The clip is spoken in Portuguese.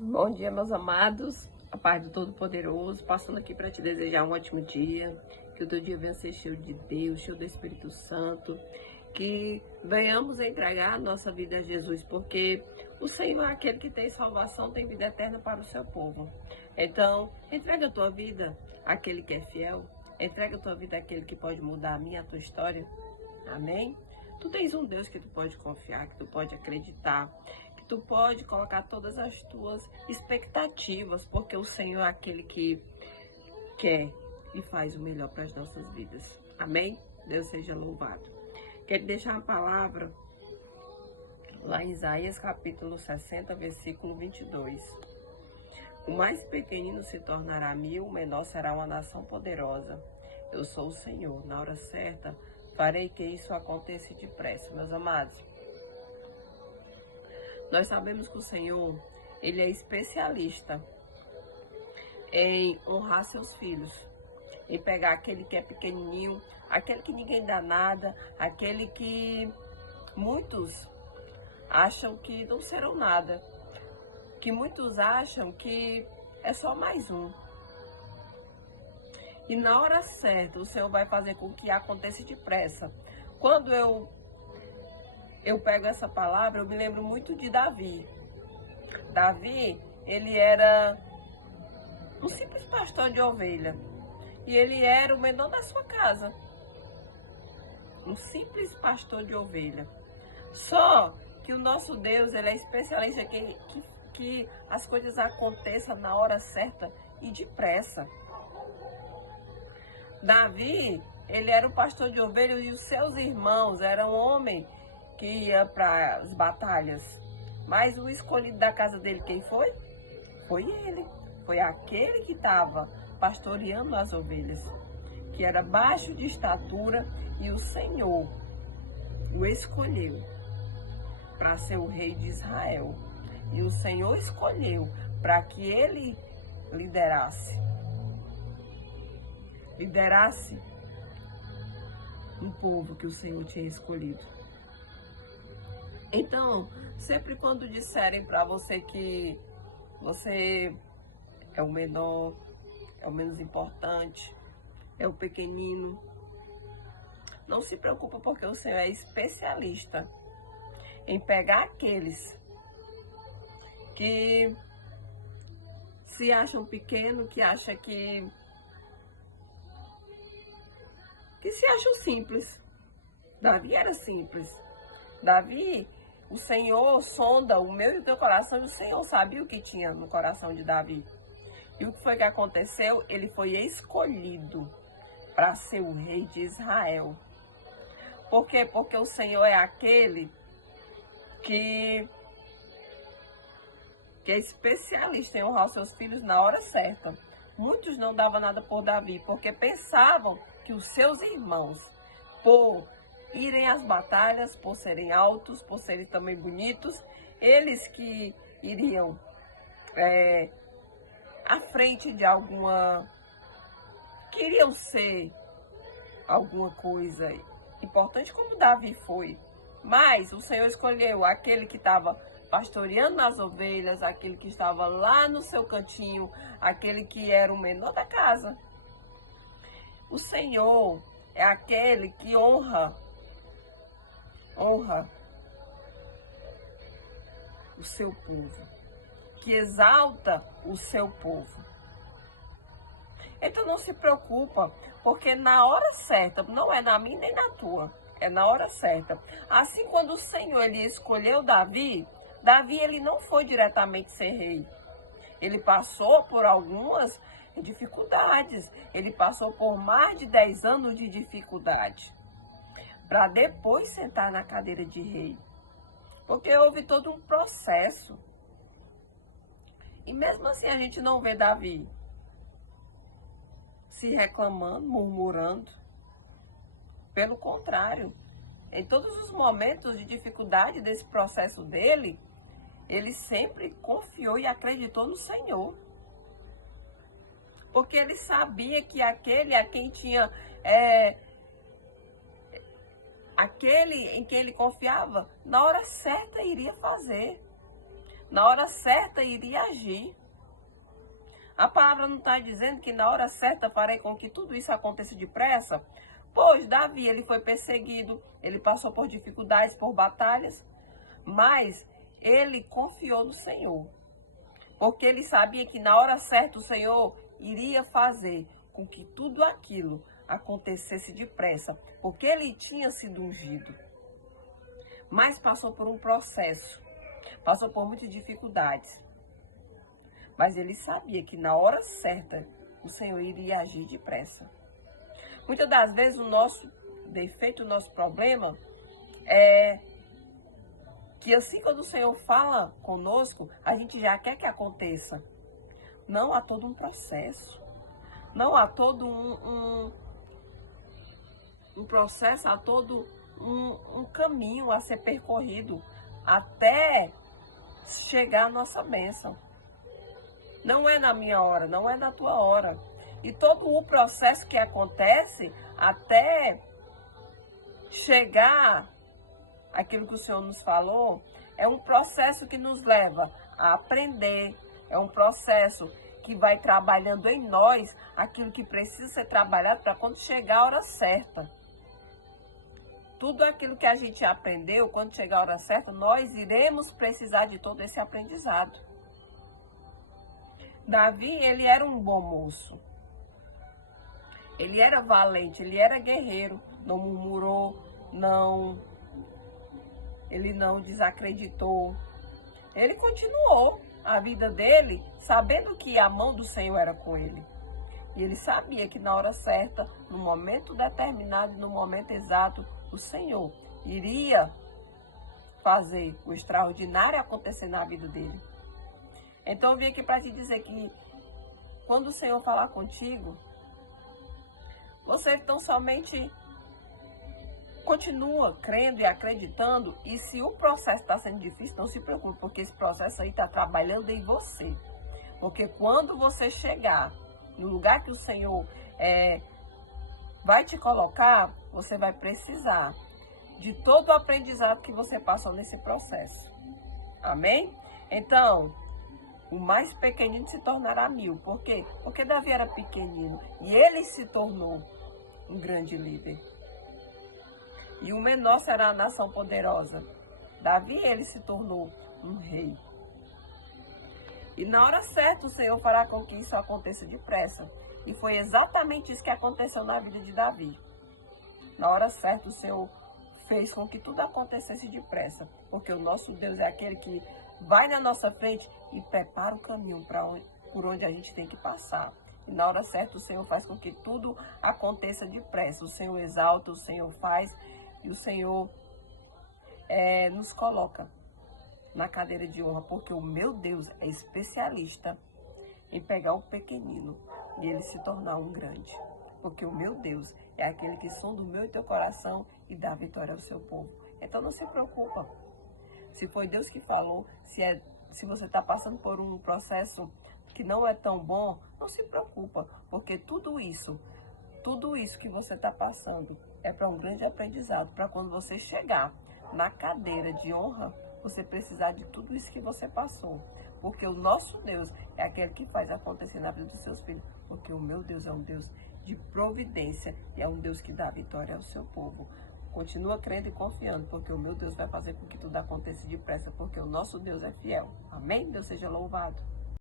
Bom dia, meus amados. A paz do Todo-Poderoso, passando aqui para te desejar um ótimo dia, que o teu dia venha ser cheio de Deus, cheio do Espírito Santo, que venhamos entregar a nossa vida a Jesus, porque o Senhor é aquele que tem salvação, tem vida eterna para o seu povo. Então, entrega a tua vida àquele que é fiel, entrega a tua vida àquele que pode mudar a minha, a tua história. Amém? Tu tens um Deus que tu pode confiar, que tu pode acreditar, que tu pode colocar todas as tuas expectativas, porque o Senhor é aquele que quer e faz o melhor para as nossas vidas. Amém? Deus seja louvado. Quero deixar uma palavra lá em Isaías capítulo 60, versículo 22. O mais pequenino se tornará mil, o menor será uma nação poderosa. Eu sou o Senhor, na hora certa farei que isso aconteça depressa. Meus amados, nós sabemos que o Senhor, Ele é especialista em honrar seus filhos, em pegar aquele que é pequenininho, aquele que ninguém dá nada, aquele que muitos acham que não serão nada, que muitos acham que é só mais um. E na hora certa, o Senhor vai fazer com que aconteça depressa. Quando eu pego essa palavra, eu me lembro muito de Davi. Davi, ele era um simples pastor de ovelha. E ele era o menor da sua casa. Um simples pastor de ovelha. Só que o nosso Deus, ele é especialista que as coisas aconteçam na hora certa e depressa. Davi, ele era um pastor de ovelhas e os seus irmãos eram homens que ia para as batalhas. Mas o escolhido da casa dele, quem foi? Foi ele. Foi aquele que estava pastoreando as ovelhas, que era baixo de estatura, e o Senhor o escolheu para ser o rei de Israel. E o Senhor escolheu para que ele liderasse um povo que o Senhor tinha escolhido. Então, sempre quando disserem para você que você é o menor, é o menos importante, é o pequenino, não se preocupa, porque o Senhor é especialista em pegar aqueles que se acham pequeno, que acham que se acham simples. Davi era simples. Davi, o Senhor sonda o meu e o teu coração, e o Senhor sabia o que tinha no coração de Davi. E o que foi que aconteceu? Ele foi escolhido para ser o rei de Israel. Por quê? Porque o Senhor é aquele que é especialista em honrar os seus filhos na hora certa. Muitos não davam nada por Davi, porque pensavam que os seus irmãos, por irem às batalhas, por serem altos, por serem também bonitos, eles que iriam à frente de queriam ser alguma coisa importante, como Davi foi. Mas o Senhor escolheu aquele que estava pastoreando nas ovelhas, aquele que estava lá no seu cantinho, aquele que era o menor da casa. O Senhor é aquele que honra o seu povo, que exalta o seu povo. Então não se preocupa, porque na hora certa, não é na minha nem na tua, é na hora certa. Assim, quando o Senhor ele escolheu Davi, ele não foi diretamente ser rei. Ele passou por algumas dificuldades. Ele passou por mais de 10 anos de dificuldade, para depois sentar na cadeira de rei. Porque houve todo um processo. E mesmo assim a gente não vê Davi se reclamando, murmurando. Pelo contrário, em todos os momentos de dificuldade desse processo dele, ele sempre confiou e acreditou no Senhor. Porque ele sabia que aquele a quem tinha, aquele em quem ele confiava, na hora certa iria fazer. na hora certa iria agir. A palavra não está dizendo que na hora certa farei com que tudo isso aconteça depressa? Pois Davi, ele foi perseguido, ele passou por dificuldades, por batalhas, mas ele confiou no Senhor, porque ele sabia que na hora certa o Senhor iria fazer com que tudo aquilo acontecesse depressa, porque ele tinha sido ungido. Mas passou por um processo, passou por muitas dificuldades. Mas ele sabia que na hora certa o Senhor iria agir depressa. Muitas das vezes o nosso defeito, o nosso problema é que assim quando o Senhor fala conosco, a gente já quer que aconteça. Não, há todo um processo. Não, há todo um processo, há todo um caminho a ser percorrido até chegar a nossa bênção. Não é na minha hora, não é na tua hora. E todo o processo que acontece até chegar aquilo que o Senhor nos falou, é um processo que nos leva a aprender, é um processo que vai trabalhando em nós aquilo que precisa ser trabalhado para quando chegar a hora certa. Tudo aquilo que a gente aprendeu, quando chegar a hora certa, nós iremos precisar de todo esse aprendizado. Davi, ele era um bom moço. Ele era valente, ele era guerreiro, não murmurou, ele não desacreditou. Ele continuou a vida dele, sabendo que a mão do Senhor era com ele. E ele sabia que na hora certa, no momento determinado e no momento exato, o Senhor iria fazer o extraordinário acontecer na vida dele. Então eu vim aqui para te dizer que quando o Senhor falar contigo, você tão somente continua crendo e acreditando, e se o processo está sendo difícil, não se preocupe, porque esse processo aí está trabalhando em você. Porque quando você chegar no lugar que o Senhor vai te colocar, você vai precisar de todo o aprendizado que você passou nesse processo. Amém? Então, o mais pequenino se tornará mil. Por quê? Porque Davi era pequenino e ele se tornou um grande líder. E o menor será a nação poderosa. Davi, ele se tornou um rei. E na hora certa o Senhor fará com que isso aconteça depressa. E foi exatamente isso que aconteceu na vida de Davi. Na hora certa o Senhor fez com que tudo acontecesse depressa. Porque o nosso Deus é aquele que vai na nossa frente e prepara o caminho por onde a gente tem que passar. E na hora certa o Senhor faz com que tudo aconteça depressa. O Senhor exalta, o Senhor faz e o Senhor nos coloca na cadeira de honra. Porque o meu Deus é especialista em pegar o pequenino e ele se tornar um grande. Porque o meu Deus é aquele que sonda o meu e teu coração e dá vitória ao seu povo. Então não se preocupa. Se foi Deus que falou, se você está passando por um processo que não é tão bom, não se preocupa, porque tudo isso que você está passando é para um grande aprendizado, para quando você chegar na cadeira de honra, você precisar de tudo isso que você passou. Porque o nosso Deus é aquele que faz acontecer na vida dos seus filhos, porque o meu Deus é um Deus de providência e é um Deus que dá vitória ao seu povo. Continua crendo e confiando, porque o meu Deus vai fazer com que tudo aconteça depressa, porque o nosso Deus é fiel. Amém? Deus seja louvado.